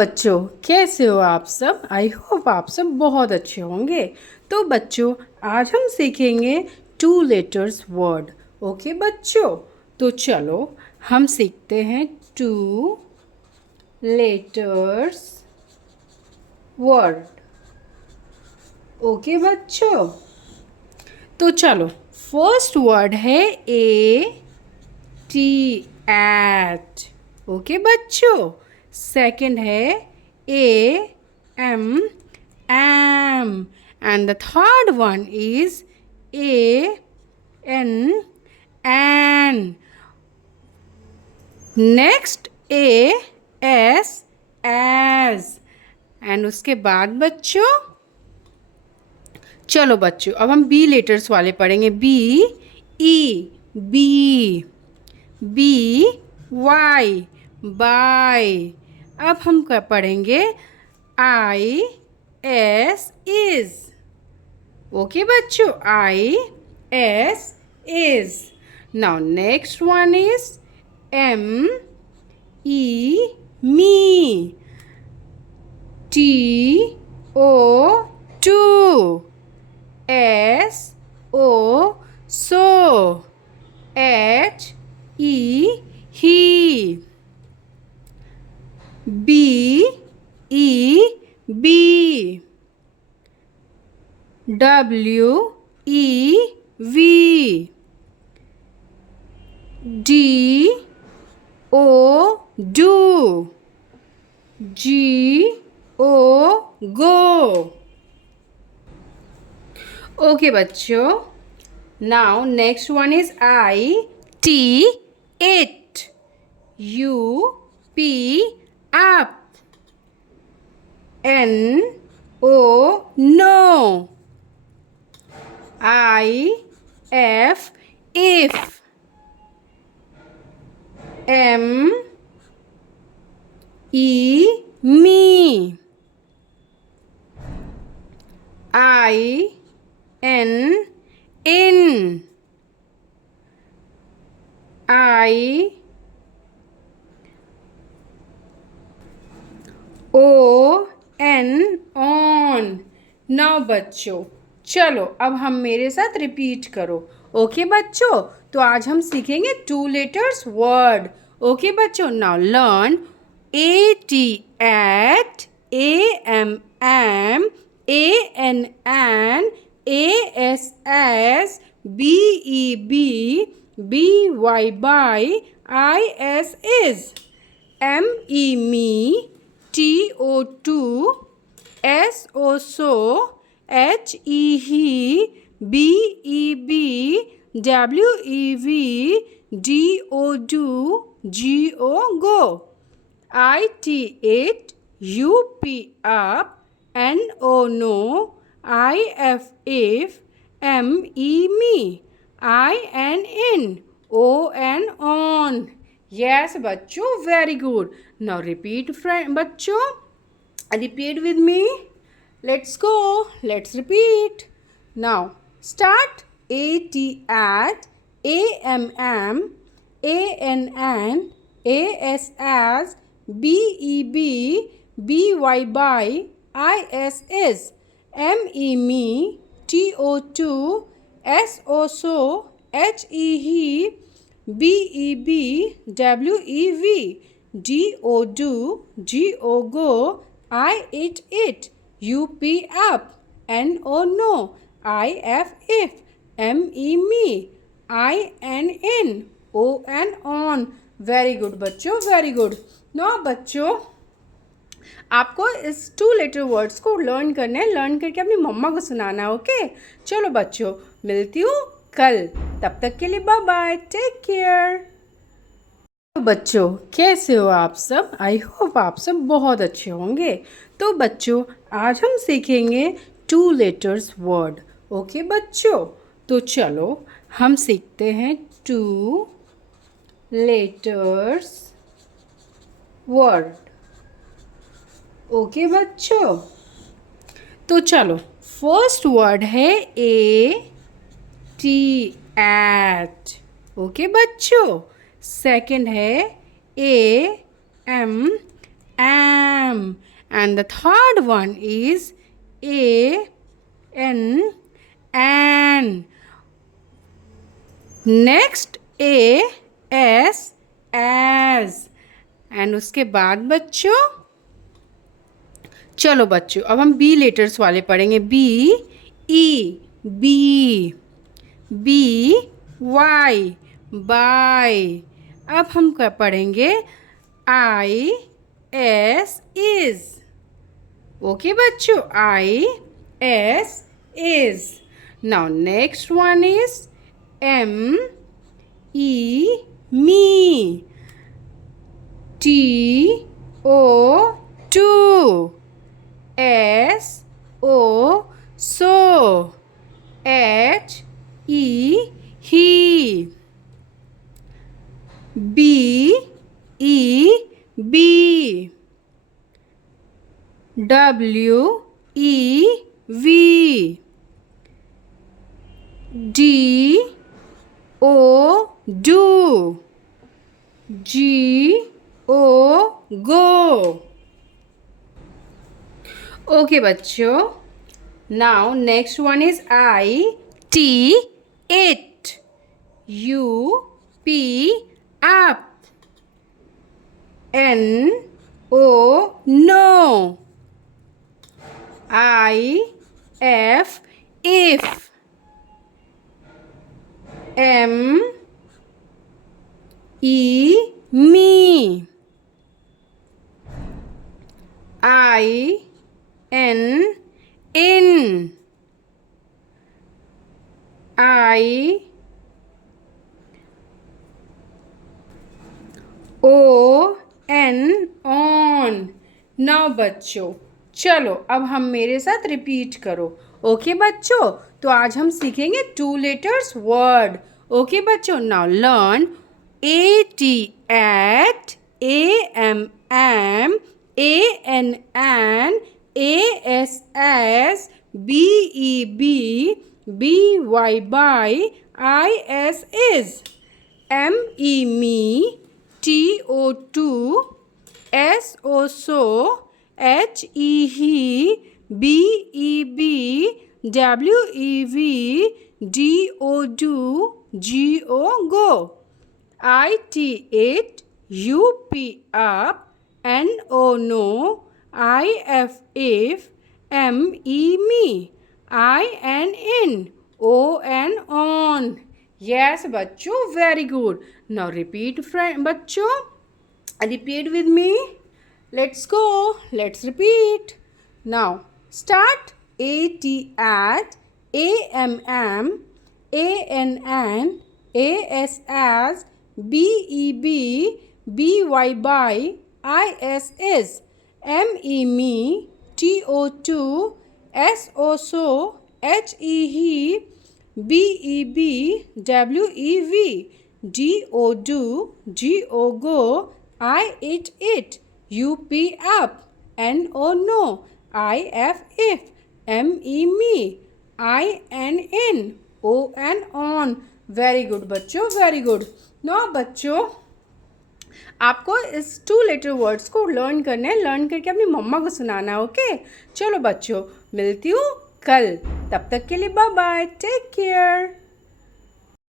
बच्चों, कैसे हो आप सब? आई होप आप सब बहुत अच्छे होंगे। तो बच्चों, आज हम सीखेंगे 2 लेटर्स वर्ड। ओके बच्चों, तो चलो हम सीखते हैं 2 लेटर्स वर्ड। ओके बच्चों, तो चलो फर्स्ट वर्ड है ए टी, एट। ओके बच्चों, सेकंड है A M, am, and the third one is A N, an. Next A S, as. And उसके बाद बच्चों, चलो बच्चों अब हम बी लेटर्स वाले पढ़ेंगे। B E, be, B Y, by. अब हम पढ़ेंगे आई एस, इज। ओके बच्चों, I S, is. Now next one is M E, me, T O, to, S O, so, H E, he, B E, be, W E, we, D O, do, G O, go. Okay बच्चों, now next one is I T, it, U P, up, N O, no, I F, if, M E, me, I N, in, I O N, on। Now बच्चों, चलो अब हम मेरे साथ repeat करो। Okay बच्चों, तो आज हम सीखेंगे 2 लेटर्स वर्ड। ओके बच्चों, now learn A T, at, A M, am, A N, an, A S, as, B E, B Y, by, I S, is, M E, me, T O, to, S O, so, H E, he, B E, be, W E, we, D O, do, G O, go, I T, it, U P, up, N O, no, I F, if, M E, me, I N, in, O N, on. Yes बच्चों, very good. Now repeat friend बच्चों, repeat with me. Let's go, let's repeat. Now start. At, at, am, an, as, as, be, by, by, is, me, me, to, so, so, he, be, we, do, do, go, go, I it, you p, up, n o, no, I f, if, me, me, I n, in, o n, on। Very good बच्चों, very good. No बच्चों, आपको इस 2 letter words को learn करना है, learn करके अपनी मम्मा को सुनाना है। ओके चलो बच्चों, मिलती हूँ कल, तब तक के लिए बाय बाय, टेक केयर। बच्चों, कैसे हो आप सब? आई होप आप सब बहुत अच्छे होंगे। तो बच्चों, आज हम सीखेंगे 2 लेटर्स वर्ड। ओके बच्चों, तो चलो हम सीखते हैं 2 लेटर्स वर्ड। ओके बच्चों, तो चलो फर्स्ट वर्ड है ए टी, एट। ओके बच्चों, सेकंड है A M, am, And the third one is A-N, an. Next A-S, as. And उसके बाद बच्चों, चलो बच्चों अब हम बी लेटर्स वाले पढ़ेंगे. B E, be. B Y, by. अब हम क्या पढ़ेंगे? I S, is. ओके बच्चों, I S, is. Now next one is M E, me. T O, to. S O, so. H E, he. B E, be. W E, we. D O, do. G O, go. Okay बच्चों, now next one is I T, it. U P, up. N O, no. I F, if. M E, me. I N, in. I O N, on. Now बच्चों चलो अब हम मेरे साथ repeat करो. Okay बच्चों, तो आज हम सीखेंगे 2 लेटर्स वर्ड. ओके बच्चों, now learn AT, at, AM, am, AN, an, AS, as, BEB, BY, by, IS, is, ME, me, TO, to, SO, so, HE, he, BEB, WEV, DO, do, GO, go. IT, it, UP, up, NO, no, IF, if, ME, me, IN, in, ON, on. Yes बच्चों, very good. Now repeat बच्चों, repeat with me. Let's go. Let's repeat. Now start. AT, at, AM, am, AN, an, AS, as, BEB, BY, by, IS, is, ME, me, TO, to, SO, so, HE, he, BEB, WEV, DO, do, GO, go, I, it, UP, up, NO, no, IF, if, ME, me, IN, in, ON, on. Very good बच्चों, very good. No बच्चों, आपको इस 2 letter words को learn करना है. Learn करके अपनी मम्मा को सुनाना है. ओके चलो बच्चों, मिलती हूँ कल. तब तक के लिए बाय बाय, टेक केयर.